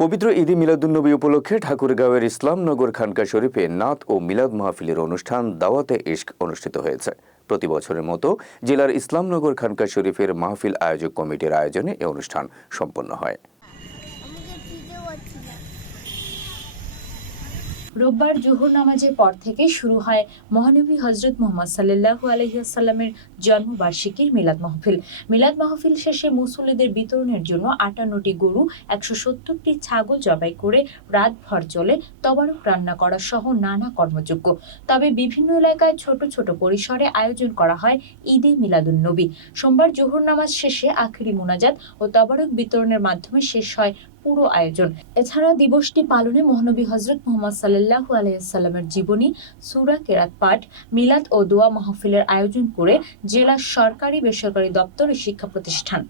পবিত্র ঈদে মিলাদুন্নবী উপলক্ষে ঠাকুরগাঁওয়ের ইসলামনগর খানকা শরীফে নাত ও মিলাদ মাহফিলের অনুষ্ঠান দাওয়াতে ইশক অনুষ্ঠিত হয়েছে। প্রতি বছরের মতো জেলার ইসলামনগর খানকা শরীফের মাহফিল আয়োজক কমিটির আয়োজনে এই অনুষ্ঠান সম্পন্ন হয়। রোববার জোহর নামাজের পর থেকে শুরু হয় মহানবী হযরত মুহাম্মদ সাল্লাল্লাহু আলাইহি ওয়াসাল্লামের জন্মবার্ষিকীর মিলাদ মাহফিল। মিলাদ মাহফিল শেষে মুসল্লিদের বিতরণের জন্য ৫৮টি গরু, ১৭০টি ছাগল জবাই করে রাতভর চলে তবারক রান্না করা সহ নানা কর্মযজ্ঞ। তবে বিভিন্ন এলাকায় ছোট ছোট পরিসরে আয়োজন করা হয় ঈদে মিলাদুন্নবী। সোমবার জোহর নামাজ শেষে আখেরি মুনাজাত ও তবারক বিতরণের মাধ্যমে শেষ হয় পুরো আয়োজন। এছাড়া দিবসটি পালনে মহানবী হযরত মুহাম্মদ সাল্লাল্লাহু আলাইহি ওয়াসাল্লামের জীবনী, সূরা কেরাত পাঠ, মিলাদ ও দোয়া মাহফিলের আয়োজন করে জেলার সরকারি বেসরকারি দপ্তর ও শিক্ষা প্রতিষ্ঠান।